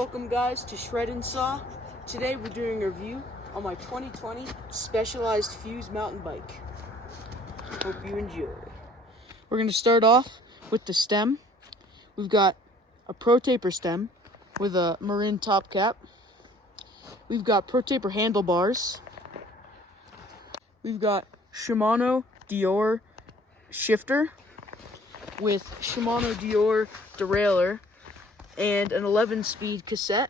Welcome guys to Shred and Saw. Today we're doing a review on my 2020 Specialized Fuse mountain bike. Hope you enjoy. We're going to start off with the stem. We've got a Pro Taper stem with a Marin top cap. We've got Pro Taper handlebars. We've got Shimano Dior shifter with Shimano Dior derailleur and an 11-speed cassette.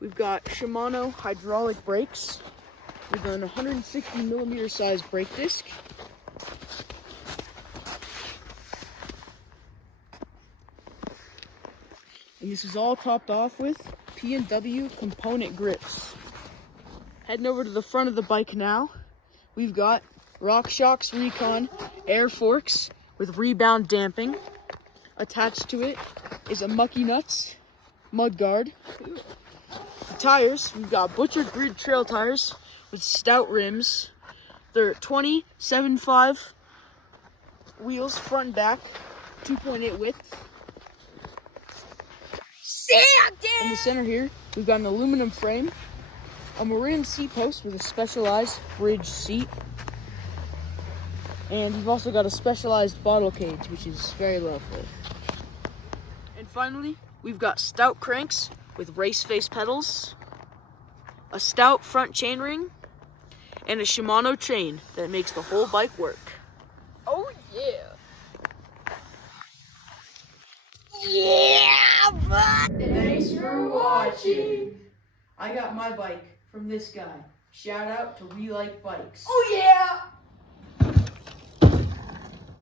We've got Shimano hydraulic brakes with an 160mm size brake disc. And this is all topped off with P&W component grips. Heading over to the front of the bike now, we've got RockShox Recon air forks with rebound damping. Attached to it is a Mucky Nuts mud guard. The tires, we've got Butcher Grid trail tires with stout rims. They're 20.75 wheels, front and back, 2.8 width. In the center here, we've got an aluminum frame, a Marin seat post with a specialized bridge seat, and we've also got a specialized bottle cage, which is very lovely. And finally, we've got stout cranks with race face pedals, a stout front chainring, and a Shimano chain that makes the whole bike work. Oh yeah! Yeah, bud! Thanks for watching. I got my bike from this guy. Shout out to We Like Bikes. Oh yeah!